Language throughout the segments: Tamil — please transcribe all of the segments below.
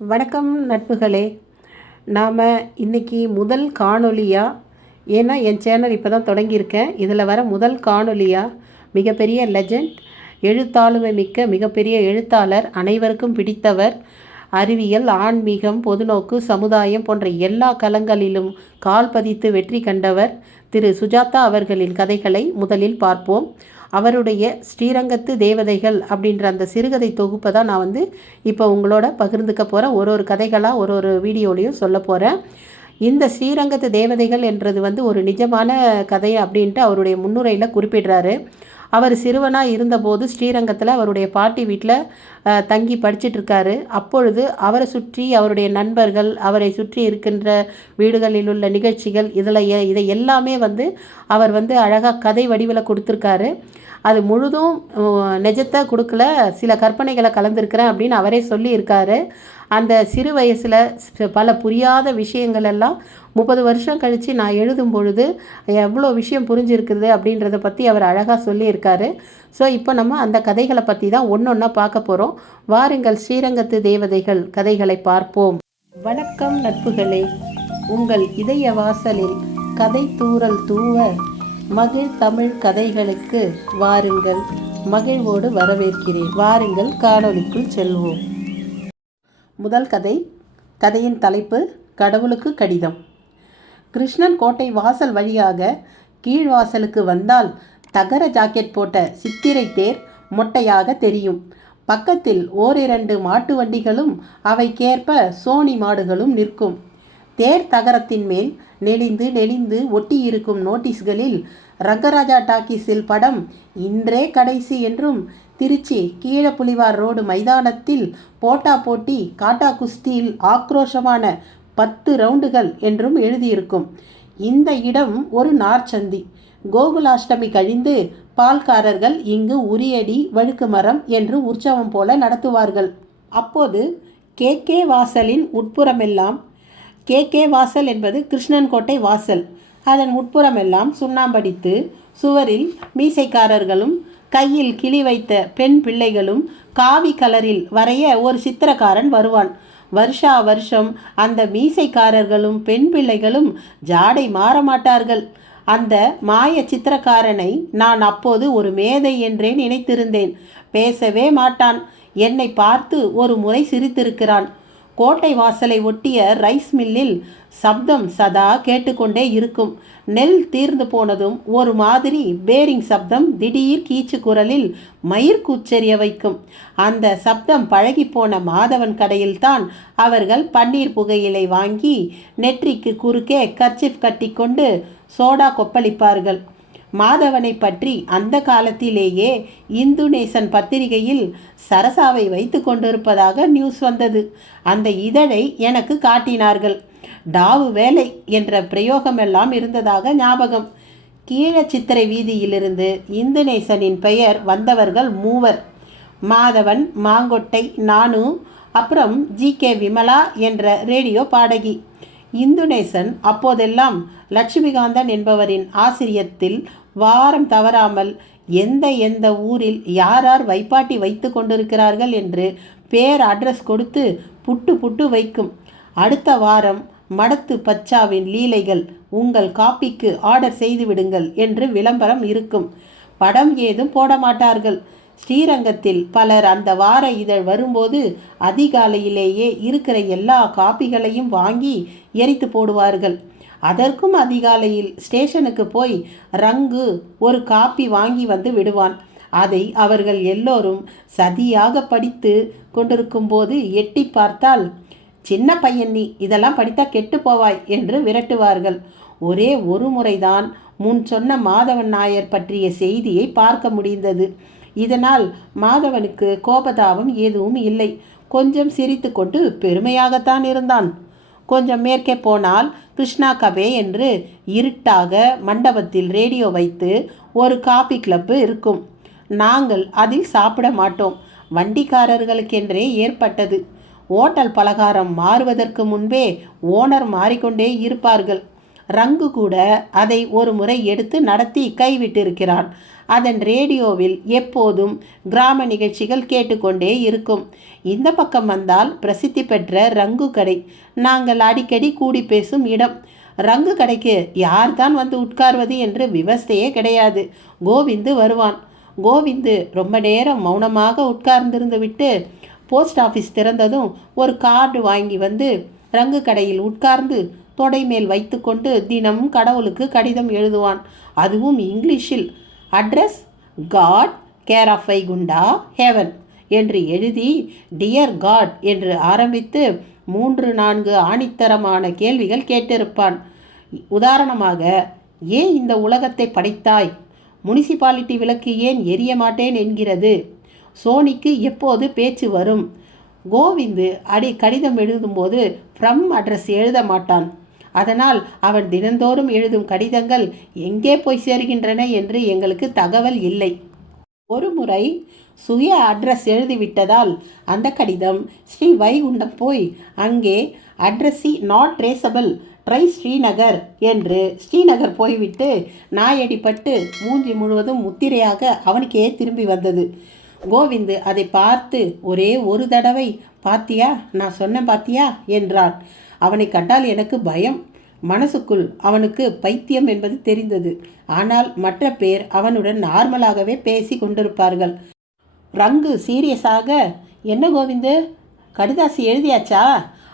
வணக்கம் நட்புகளே. நாம் இன்றைக்கி முதல் காணொளியாக, ஏன்னா என் சேனல் இப்போ தான் தொடங்கியிருக்கேன், இதில் வர முதல் காணொளியாக மிகப்பெரிய லெஜண்ட், எழுத்தாளுமை மிக்க மிகப்பெரிய எழுத்தாளர், அனைவருக்கும் பிடித்தவர், அறிவியல், ஆன்மீகம், பொதுநோக்கு, சமுதாயம் போன்ற எல்லா களங்களிலும் கால் பதித்து வெற்றி கண்டவர் திரு சுஜாதா அவர்களின் கதைகளை முதலில் பார்ப்போம். அவருடைய ஸ்ரீரங்கத்து தேவதைகள் அப்படின்ற அந்த சிறுகதை தொகுப்பை தான் நான் இப்போ உங்களோட பகிர்ந்துக்க போகிறேன். ஒரு கதைகளாக ஒரு வீடியோலையும் சொல்ல போகிறேன். இந்த ஸ்ரீரங்கத்து தேவதைகள் என்றது ஒரு நிஜமான கதை அப்படின்ட்டு அவருடைய முன்னுரையில் குறிப்பிடுறாரு. அவர் சிறுவனாக இருந்தபோது ஸ்ரீரங்கத்தில் அவருடைய பாட்டி வீட்டில் தங்கி படிச்சிட்ருக்காரு. அப்பொழுது அவரை சுற்றி அவருடைய நண்பர்கள், அவரை சுற்றி இருக்கின்ற வீடுகளில் உள்ள நிகழ்ச்சிகள், இதை எல்லாமே அவர் அழகாக கதை வடிவில் கொடுத்துருக்காரு. அது முழுதும் நிஜத்தை கொடுக்கல, சில கற்பனைகளை கலந்துருக்கிறேன் அப்படின்னு அவரே சொல்லியிருக்காரு. அந்த சிறு வயசில் பல புரியாத விஷயங்கள் எல்லாம் 30 வருஷம் கழித்து நான் எழுதும் பொழுது எவ்வளோ விஷயம் புரிஞ்சிருக்குது அப்படின்றத பற்றி அவர் அழகாக சொல்லியிருக்காரு. ஸோ இப்போ நம்ம அந்த கதைகளை பற்றி தான் ஒன்றா பார்க்க போகிறோம். வாருங்கள், ஸ்ரீரங்கத்து தேவதைகள் கதைகளை பார்ப்போம். வணக்கம் நட்புகளே. உங்கள் இதய வாசலில் கதை தூறல் தூவ மகிழ் தமிழ் கதைகளுக்கு வாருங்கள், மகிழ்வோடு வரவேற்கிறேன். வாருங்கள், காணொளிக்குள் செல்வோம். முதல் கதை. கதையின் தலைப்பு கடவுளுக்கு கடிதம். கிருஷ்ணன் கோட்டை வாசல் வழியாக கீழ்வாசலுக்கு வந்தால் தகர ஜாக்கெட் போட்ட சித்திரை தேர் மொட்டையாக தெரியும். பக்கத்தில் ஓரிரண்டு மாட்டு வண்டிகளும் அவைக்கேற்ப சோனி மாடுகளும் நிற்கும். தேர் தகரத்தின் மேல் நெளிந்து ஒட்டியிருக்கும் நோட்டீஸ்களில் ரங்கராஜா டாக்கீஸில் படம் இன்றே கடைசி என்றும், திருச்சி கீழப்புலிவார் ரோடு மைதானத்தில் போட்டா போட்டி காட்டா குஸ்தியில் ஆக்ரோஷமான 10 ரவுண்டுகள் என்றும் எழுதியிருக்கும். இந்த இடம் ஒரு நார்ச்சந்தி. கோகுலாஷ்டமி கழிந்து பால்காரர்கள் இங்கு உரியடி வழுக்கு மரம் என்று உற்சவம் போல நடத்துவார்கள். அப்போது கே வாசலின் உட்புறமெல்லாம், கே வாசல் என்பது கிருஷ்ணன் கோட்டை வாசல், அதன் உட்புறமெல்லாம் சுண்ணாம்படித்து சுவரில் மீசைக்காரர்களும் கையில் கிளி வைத்த பெண் பிள்ளைகளும் காவி கலரில் வரைய ஒரு சித்திரக்காரன் வருவான். வருஷா வருஷம் அந்த மீசைக்காரர்களும் பெண் பிள்ளைகளும் ஜாடை மாறமாட்டார்கள். அந்த மாய சித்திரக்காரனை நான் அப்போது ஒரு மேதை என்றே நினைத்திருந்தேன். பேசவே மாட்டான். என்னை பார்த்து ஒரு முறை சிரித்திருக்கிறான். கோட்டை வாசலை ஒட்டிய ரைஸ் மில்லில் சப்தம் சதா கேட்டுக்கொண்டே இருக்கும். நெல் தீர்ந்து போனதும் ஒரு மாதிரி பேரிங் சப்தம் திடீர் கீச்சு குரலில் மயிர் கூச்செறிய வைக்கும். அந்த சப்தம் பழகிப்போன மாதவன் கடையில்தான் அவர்கள் பன்னீர் புகையிலை வாங்கி நெற்றிக்கு குறுக்கே கர்ச்சிப் கட்டி கொண்டு சோடா கொப்பளிப்பார்கள். மாதவனை பற்றி அந்த காலத்திலேயே இந்து நேசன் பத்திரிகையில் சரசாவை வைத்து கொண்டிருப்பதாக நியூஸ் வந்தது. அந்த இதழை எனக்கு காட்டினார்கள். டாவு வேலை என்ற பிரயோகமெல்லாம் இருந்ததாக ஞாபகம். கீழ சித்திரை வீதியிலிருந்து இந்து நேசனின் பெயர் வந்தவர்கள் 3. மாதவன், மாங்கொட்டை, நானு, அப்புறம் ஜி.கே. விமலா என்ற ரேடியோ பாடகி. இந்துநேசன் அப்போதெல்லாம் லட்சுமிகாந்தன் என்பவரின் ஆசிரியத்தில் வாரம் தவறாமல் எந்த ஊரில் யார் வைப்பாட்டி வைத்து கொண்டிருக்கிறார்கள் என்று பேர் அட்ரஸ் கொடுத்து புட்டு வைக்கும். அடுத்த வாரம் மடத்து பச்சாவின் லீலைகள், உங்கள் காப்பிக்கு ஆர்டர் செய்து விடுங்கள் என்று விளம்பரம் இருக்கும். படம் ஏதும் போட மாட்டார்கள். ஸ்ரீரங்கத்தில் பலர் அந்த வார இதழ் வரும்போது அதிகாலையிலேயே இருக்கிற எல்லா காப்பிகளையும் வாங்கி எரித்து போடுவார்கள். அதற்கும் அதிகாலையில் ஸ்டேஷனுக்கு போய் ரங்கு ஒரு காப்பி வாங்கி வந்து விடுவான். அதை அவர்கள் எல்லோரும் சதியாக படித்து கொண்டிருக்கும் போது எட்டி பார்த்தால், சின்ன பையன் நீ, இதெல்லாம் படித்தா கெட்டு போவாய் என்று விரட்டுவார்கள். ஒரே ஒரு முறைதான் முன் சொன்ன மாதவன் நாயர் பற்றிய செய்தியை பார்க்க முடிந்தது. இதனால் மாதவனுக்கு கோபதாபம் எதுவும் இல்லை. கொஞ்சம் சிரித்து கொண்டு பெருமையாகத்தான் இருந்தான். கொஞ்சம் மேற்கே போனால் கிருஷ்ணா கபே என்று இருட்டாக மண்டபத்தில் ரேடியோ வைத்து ஒரு காபி கிளப்பு இருக்கும். நாங்கள் அதில் சாப்பிட மாட்டோம். வண்டிக்காரர்களுக்கென்றே ஏற்பட்டது. ஓட்டல் பலகாரம் மாறுவதற்கு முன்பே ஓனர் மாறிக்கொண்டே இருப்பார்கள். ரங்கு கூட அதை ஒரு முறை எடுத்து நடத்தி கைவிட்டிருக்கிறான். அதன் ரேடியோவில் எப்போதும் கிராம நிகழ்ச்சிகள் கேட்டுக்கொண்டே இருக்கும். இந்த பக்கம் வந்தால் பிரசித்தி பெற்ற ரங்கு கடை, நாங்கள் அடிக்கடி கூடி பேசும் இடம். ரங்கு கடைக்கு யார் தான் வந்து உட்கார்வது என்று விவஸ்தையே கிடையாது. கோவிந்து வருவான். கோவிந்து ரொம்ப நேரம் மௌனமாக உட்கார்ந்திருந்து விட்டு போஸ்ட் ஆஃபீஸ் திறந்ததும் ஒரு கார்டு வாங்கி வந்து ரங்கு கடையில் உட்கார்ந்து தொடை மேல் வைத்து கொண்டு தினமும் கடவுளுக்கு கடிதம் எழுதுவான். அதுவும் இங்கிலீஷில். Address God, care of Vaikuntha, heaven என்று எழுதி டியர் காட் என்று ஆரம்பித்து 3-4 ஆணித்தரமான கேள்விகள் கேட்டிருப்பான். உதாரணமாக, ஏன் இந்த உலகத்தை படைத்தாய்? முனிசிபாலிட்டி விளக்கு ஏன் எரிய மாட்டேன் என்கிறது? சோனிக்கு எப்போது பேச்சு வரும்? கோவிந்து கடிதம் எழுதும்போது ஃப்ரம் அட்ரஸ் எழுத மாட்டான். அதனால் அவன் தினந்தோறும் எழுதும் கடிதங்கள் எங்கே போய் சேர்கின்றன என்று எங்களுக்கு தகவல் இல்லை. ஒரு முறை சுய அட்ரஸ் எழுதிவிட்டதால் அந்த கடிதம் ஸ்ரீ வைகுண்டம் போய் அங்கே addressee not traceable, try Srinagar என்று ஸ்ரீநகர் போய்விட்டு நாயடிப்பட்டு மூஞ்சி முழுவதும் முத்திரையாக அவனுக்கே திரும்பி வந்தது. கோவிந்து அதை பார்த்து ஒரே ஒரு தடவை, பாத்தியா, நான் சொன்னேன் பாத்தியா என்றான். அவனை கண்டால் எனக்கு பயம். மனசுக்குள் அவனுக்கு பைத்தியம் என்பது தெரிந்தது. ஆனால் மற்ற பேர் அவனுடன் நார்மலாகவே பேசி கொண்டிருப்பார்கள். ரங்கு சீரியஸாக, என்ன கோவிந்து, கடிதாசி எழுதியாச்சா?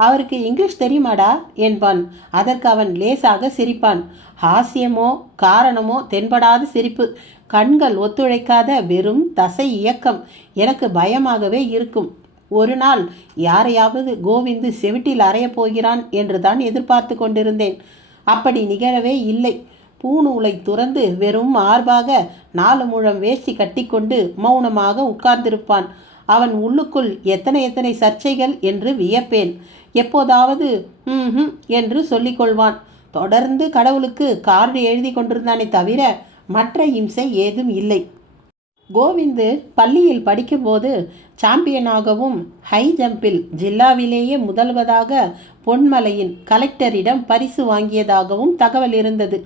அவருக்கு இங்கிலீஷ் தெரியுமாடா என்பான். அதற்கு அவன் லேசாக சிரிப்பான். ஹாஸ்யமோ காரணமோ தென்படாத சிரிப்பு, கண்கள் ஒத்துழைக்காத வெறும் தசை இயக்கம். எனக்கு பயமாகவே இருக்கும். ஒரு நாள் யாரையாவது கோவிந்து செவிட்டில் அறையப் போகிறான் என்று தான் எதிர்பார்த்து கொண்டிருந்தேன். அப்படி நிகழவே இல்லை. பூநூலை துறந்து வெறும் மார்பாக 4 முழம் வேஷ்டி கட்டிக்கொண்டு மௌனமாக உட்கார்ந்திருப்பான். அவன் உள்ளுக்குள் எத்தனை சர்ச்சைகள் என்று வியப்பேன். எப்போதாவது என்று சொல்லிக்கொள்வான். தொடர்ந்து கடவுளுக்கு கார்டு எழுதி கொண்டிருந்தானே தவிர மற்ற இம்சை ஏதும் இல்லை. கோவிந்து பள்ளியில் படிக்கும்போது சாம்பியனாகவும் ஹை ஜம்பில் ஜில்லாவிலேயே முதல்வதாக பொன்மலையின் கலெக்டரிடம் பரிசு வாங்கியதாகவும் தகவல் இருந்தது.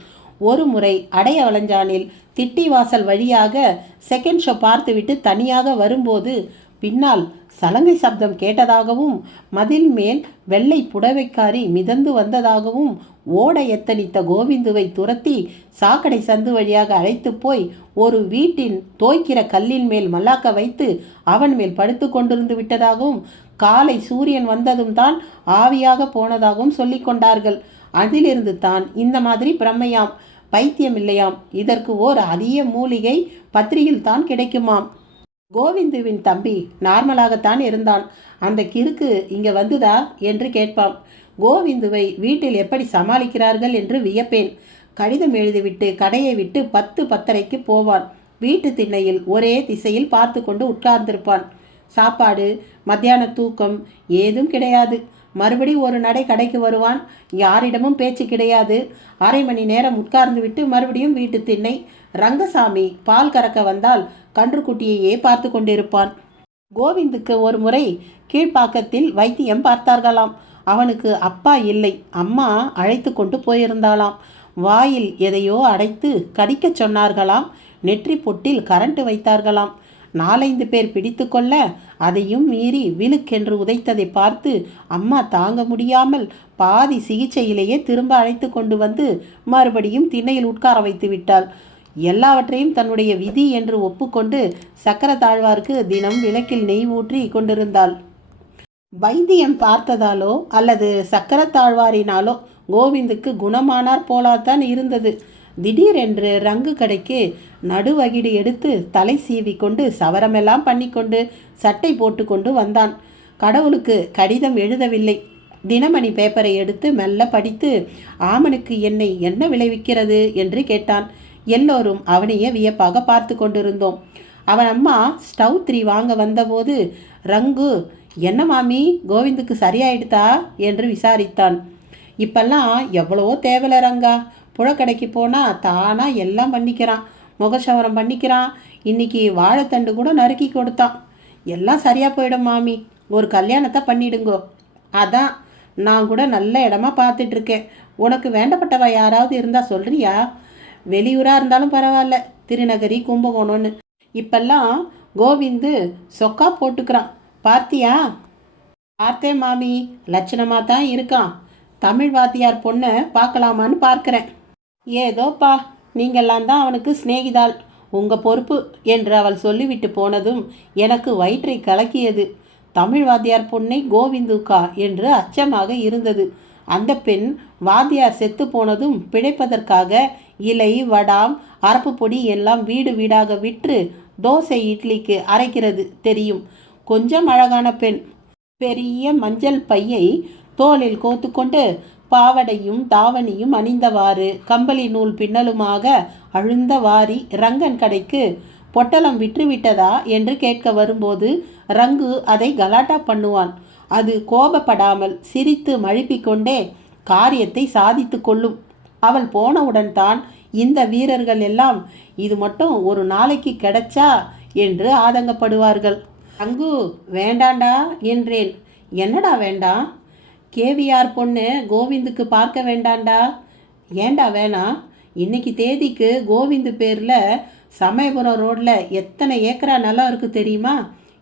ஒரு முறை அடையவளஞ்சானில் திட்டிவாசல் வழியாக செகண்ட் ஷோ பார்த்துவிட்டு தனியாக வரும்போது பின்னால் சலங்கை சப்தம் கேட்டதாகவும் மதில் மேல் வெள்ளை புடவைக்காரி மிதந்து வந்ததாகவும் ஓட எத்தனித்த கோவிந்துவை துரத்தி சாக்கடை சந்து வழியாக அழைத்து போய் ஒரு வீட்டின் தோய்க்கிற கல்லின் மேல் மல்லாக்க வைத்து அவன் மேல் படுத்து கொண்டிருந்து விட்டதாகவும் காலை சூரியன் வந்ததும் தான் ஆவியாக போனதாகவும் சொல்லி கொண்டார்கள். அதிலிருந்து தான் இந்த மாதிரி பிரம்மையாம், பைத்தியம் இல்லையாம். இதற்கு ஓர் அரிய மூலிகை பத்திரியில் தான் கிடைக்குமாம். கோவிந்துவின் தம்பி நார்மலாகத்தான் இருந்தான். அந்த கிறுக்கு இங்கே வந்துதா என்று கேட்பான். கோவிந்துவை வீட்டில் எப்படி சமாளிக்கிறார்கள் என்று வியப்பேன். கடிதம் எழுதிவிட்டு கடையை விட்டு 10-10:30 போவான். வீட்டு திண்ணையில் ஒரே திசையில் பார்த்து கொண்டு உட்கார்ந்திருப்பான். சாப்பாடு, மத்தியான தூக்கம் ஏதும் கிடையாது. மறுபடி ஒரு நடை கடைக்கு வருவான். யாரிடமும் பேச்சு கிடையாது. 1/2 மணி நேரம் உட்கார்ந்து விட்டு மறுபடியும் வீட்டு திண்ணை. ரங்கசாமி பால் கறக்க வந்தால் கன்றுக்குட்டியையே பார்த்து கொண்டிருப்பான். கோவிந்துக்கு ஒரு முறை கீழ்ப்பாக்கத்தில் வைத்தியம் பார்த்தார்களாம். அவனுக்கு அப்பா இல்லை, அம்மா அழைத்து கொண்டு போயிருந்தாளாம். வாயில் எதையோ அடைத்து கடிக்க சொன்னார்களாம். நெற்றி பொட்டில் கரண்ட் வைத்தார்களாம். 4-5 பேர் பிடித்து கொள்ள அதையும் மீறி விழுக்கென்று உதைத்ததை பார்த்து அம்மா தாங்க முடியாமல் பாதி சிகிச்சையிலேயே திரும்ப அழைத்து கொண்டு வந்து மறுபடியும் திண்ணையில் உட்கார வைத்து விட்டாள். எல்லாவற்றையும் தன்னுடைய விதி என்று ஒப்புக்கொண்டு சக்கர தாழ்வார்க்கு தினம் விளக்கில் நெய் ஊற்றி கொண்டிருந்தாள். வைத்தியம் பார்த்ததாலோ அல்லது சக்கர தாழ்வாரினாலோ கோவிந்துக்கு குணமானார் போலாத்தான் இருந்தது. திடீரென்று ரங்கு கடைக்கு நடுவகிடு எடுத்து தலை சீவி கொண்டு சவரமெல்லாம் பண்ணிக்கொண்டு சட்டை போட்டு கொண்டு வந்தான். கடவுளுக்கு கடிதம் எழுதவில்லை. தினமணி பேப்பரை எடுத்து மெல்ல படித்து ஆமனுக்கு என்னை என்ன விளைவிக்கிறது என்று கேட்டான். எல்லோரும் அவனையே வியப்பாக பார்த்து கொண்டிருந்தோம். அவன் அம்மா ஸ்டவ் 3 வாங்க வந்தபோது ரங்கு, என்ன மாமி, கோவிந்துக்கு சரியாயிடுதா என்று விசாரித்தான். இப்பெல்லாம் எவ்வளவோ தேவலை ரங்கா, புழக்கடைக்கு போனால் தானாக எல்லாம் பண்ணிக்கிறான். முகசவரம் பண்ணிக்கிறான். இன்னைக்கு வாழைத்தண்டு கூட நறுக்கி கொடுத்தான். எல்லாம் சரியாக போயிடும் மாமி, ஒரு கல்யாணத்தை பண்ணிடுங்கோ. அதான் நான் கூட நல்ல இடமா பார்த்துட்ருக்கேன். உனக்கு வேண்டப்பட்டவ யாராவது இருந்தால் சொல்கிறியா? வெளியூராக இருந்தாலும் பரவாயில்ல, திருநகரி கும்பகோணம்னு. இப்பெல்லாம் கோவிந்து சொக்கா போட்டுக்கிறான். பார்த்தியா? பார்த்தேன் மாமி, லட்சணமாக தான் இருக்கான். தமிழ் வாத்தியார் பொண்ணை பார்க்கலாமான்னு பார்க்குறேன். ஏதோப்பா, நீங்கள்லாம் தான் அவனுக்கு சிநேகிதாள், உங்கள் பொறுப்பு என்று அவள் சொல்லிவிட்டு போனதும் எனக்கு வயிற்றை கலக்கியது. தமிழ் வாத்தியார் பொண்ணை கோவிந்துக்கா என்று அச்சமாக இருந்தது. அந்த பெண் வாத்தியார் செத்து போனதும் பிழைப்பதற்காக இலை, வடாம், அரப்பு பொடி எல்லாம் வீடு வீடாக விற்று தோசை இட்லிக்கு அரைக்கிறது தெரியும். கொஞ்சம் அழகான பெண். பெரிய மஞ்சள் பையை தோளில் கோத்துக்கொண்டு பாவடையும் தாவணியும் அணிந்தவாறு கம்பளி நூல் பின்னலுமாக அழுந்த வாரி ரங்கன் கடைக்கு பொட்டலம் விற்றுவிட்டதா என்று கேட்க வரும்போது ரங்கு அதை கலாட்டா பண்ணுவான். அது கோபப்படாமல் சிரித்து மழுப்பிக்கொண்டே காரியத்தை சாதித்து கொள்ளும். அவள் போனவுடன் தான் இந்த வீரர்கள் எல்லாம் இது மட்டும் ஒரு நாளைக்கு கிடைச்சா என்று ஆதங்கப்படுவார்கள். ரங்கு, வேண்டாண்டா என்றேன். என்னடா வேண்டாம்? கேவிஆர் பொண்ணு கோவிந்துக்கு பார்க்க வேண்டாண்டா. ஏண்டா வேணாம்? இன்னைக்கு தேதிக்கு கோவிந்து பேரில் சமயபுரம் ரோட்டில் எத்தனை ஏக்கரா நிலம் இருக்குது தெரியுமா?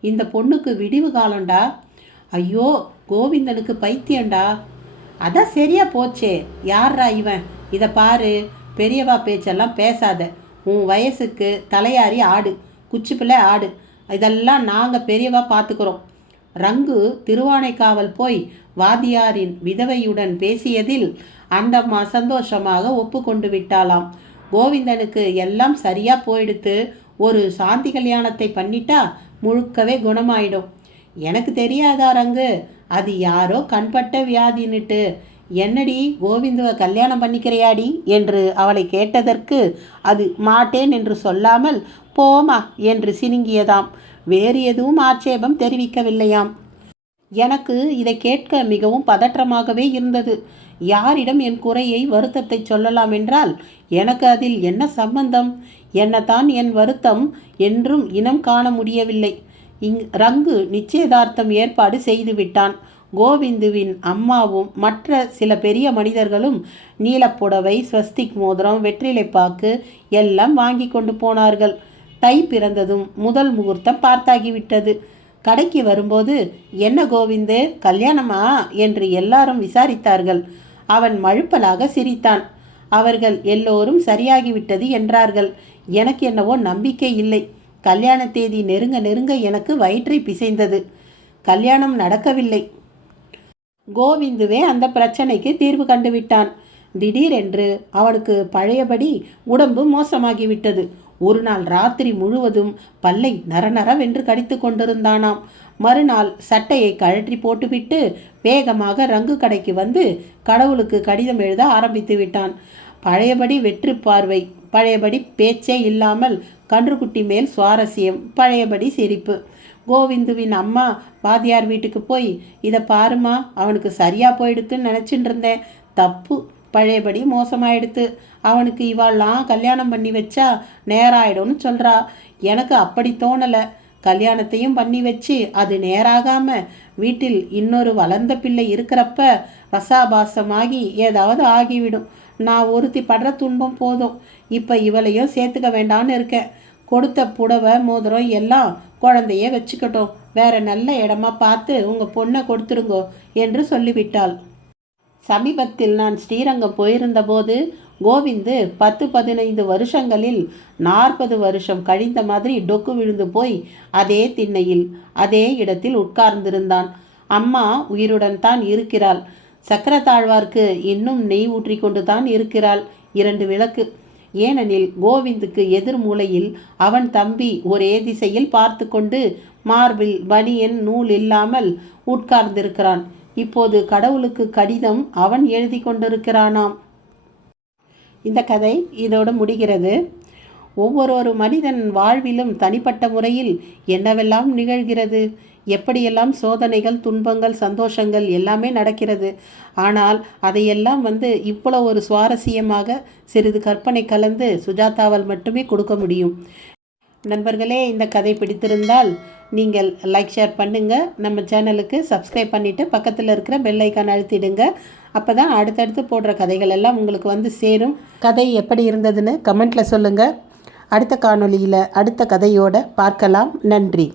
இந்த பொண்ணுக்கு விடிவு காலம்டா. ஐயோ, கோவிந்தனுக்கு பைத்தியம்டா. அதான் சரியா போச்சே. யார்ரா இவன்? இதை பாரு, பெரியவா பேச்செல்லாம் பேசாத. உன் வயசுக்கு தலையாரி ஆடு, குச்சிப்பிள்ளை ஆடு. இதெல்லாம் நாங்கள் பெரியவா பார்த்துக்கிறோம். ரங்கு திருவானைக்காவல் போய் வாதியாரின் விதவையுடன் பேசியதில் அந்தம்மா சந்தோஷமாக ஒப்புக்கொண்டு விட்டாளாம். கோவிந்தனுக்கு எல்லாம் சரியா போயிடுத்து. ஒரு சாந்தி கல்யாணத்தை பண்ணிட்டா முழுக்கவே குணமாயிடும். எனக்கு தெரியாதா ரங்கு? அது யாரோ கண்பட்ட வியாதின்னுட்டு. என்னடி, கோவிந்துவை கல்யாணம் பண்ணிக்கிறையாடி என்று அவளை கேட்டதற்கு அது மாட்டேன் என்று சொல்லாமல் போமா என்று சினுங்கியதாம். வேறு எதுவும் ஆட்சேபம் தெரிவிக்கவில்லையாம். எனக்கு இதை கேட்க மிகவும் பதற்றமாகவே இருந்தது. யாரிடம் என் குறையை, வருத்தத்தை சொல்லலாம் என்றால் எனக்கு அதில் என்ன சம்பந்தம்? என்னதான் என் வருத்தம் என்றும் இனம் காண முடியவில்லை. ரங்கு நிச்சயதார்த்தம் ஏற்பாடு செய்துவிட்டான். கோவிந்துவின் அம்மாவும் மற்ற சில பெரிய மனிதர்களும் நீலப்புடவை, ஸ்வஸ்திக் மோதிரம், வெற்றிலைப்பாக்கு எல்லாம் வாங்கி கொண்டு போனார்கள். தை பிறந்ததும் முதல் முகூர்த்தம் பார்த்தாகிவிட்டது. கடைக்கு வரும்போது, என்ன கோவிந்து, கல்யாணமா என்று எல்லாரும் விசாரித்தார்கள். அவன் மழுப்பலாக சிரித்தான். அவர்கள் எல்லோரும் சரியாகிவிட்டது என்றார்கள். எனக்கு என்னவோ நம்பிக்கை இல்லை. கல்யாண தேதி நெருங்க நெருங்க எனக்கு வயிற்றை பிசைந்தது. கல்யாணம் நடக்கவில்லை. கோவிந்துவே அந்த பிரச்சனைக்கு தீர்வு கண்டுவிட்டான். திடீரென்று அவனுக்கு பழையபடி உடம்பு மோசமாகிவிட்டது. ஒரு நாள் ராத்திரி முழுவதும் பல்லை நரநரவென்று கடித்து கொண்டிருந்தானாம். மறுநாள் சட்டையை கழற்றி போட்டுவிட்டு வேகமாக ரங்கு கடைக்கு வந்து கடவுளுக்கு கடிதம் எழுத ஆரம்பித்து விட்டான். பழையபடி வெற்று பார்வை, பழையபடி பேச்சே இல்லாமல் கன்றுக்குட்டி மேல் சுவாரஸ்யம், பழையபடி சிரிப்பு. கோவிந்துவின் அம்மா வாத்தியார் வீட்டுக்கு போய், இதை பாருமா, அவனுக்கு சரியாக போயிடுத்துன்னு நினச்சிட்டு இருந்தேன். தப்பு, பழையபடி மோசமாயிடுத்து. அவனுக்கு இவாள்லாம் கல்யாணம் பண்ணி வச்சா நேராயிடும்னு சொல்கிறா. எனக்கு அப்படி தோணலை. கல்யாணத்தையும் பண்ணி வச்சு அது நேராகாமல் வீட்டில் இன்னொரு வளர்ந்த பிள்ளை இருக்கிறப்ப ரசாபாசமாகி ஏதாவது ஆகிவிடும். நான் ஒருத்தி படுற துன்பம் போதும். இப்போ இவளையும் சேர்த்துக்க வேண்டான்னு இருக்கேன். கொடுத்த புடவை, மோதிரம் எல்லாம் குழந்தைய வச்சுக்கட்டும். வேற நல்ல இடமா பார்த்து உங்கள் பொண்ணை கொடுத்துருங்கோ என்று சொல்லிவிட்டாள். சமீபத்தில் நான் ஸ்ரீரங்கம் போயிருந்தபோது கோவிந்து 10-15 வருஷங்களில் 40 வருஷம் கழிந்த மாதிரி டொக்கு விழுந்து போய் அதே திண்ணையில் அதே இடத்தில் உட்கார்ந்திருந்தான். அம்மா உயிருடன் தான் இருக்கிறாள். சக்கரத்தாழ்வார்க்கு இன்னும் நெய் ஊற்றி கொண்டு தான் இருக்கிறாள். 2 விளக்கு. ஏனெனில் கோவிந்துக்கு எதிர் மூலையில் அவன் தம்பி ஒரே திசையில் பார்த்து கொண்டு மார்பில் பனியன் நூல் இல்லாமல் உட்கார்ந்திருக்கிறான். இப்போது கடவுளுக்கு கடிதம் அவன் எழுதி கொண்டிருக்கிறானாம். இந்த கதை இதோடு முடிகிறது. ஒவ்வொரு மனிதன் வாழ்விலும் தனிப்பட்ட முறையில் என்னவெல்லாம் நிகழ்கிறது, எப்படியெல்லாம் சோதனைகள், துன்பங்கள், சந்தோஷங்கள் எல்லாமே நடக்கிறது. ஆனால் அதையெல்லாம் இவ்வளோ ஒரு சுவாரஸ்யமாக சிறிது கற்பனை கலந்து சுஜாதாவால் மட்டுமே கொடுக்க முடியும். நண்பர்களே, இந்த கதை பிடித்திருந்தால் நீங்கள் லைக் ஷேர் பண்ணுங்கள். நம்ம சேனலுக்கு சப்ஸ்கிரைப் பண்ணிவிட்டு பக்கத்தில் இருக்கிற பெல் ஐக்கான் அழுத்திடுங்க. அப்போ தான் அடுத்தடுத்து போடுற கதைகள் எல்லாம் உங்களுக்கு வந்து சேரும். கதை எப்படி இருந்ததுன்னு கமெண்ட்டில் சொல்லுங்கள். அடுத்த காணொளியில் அடுத்த கதையோடு பார்க்கலாம். நன்றி.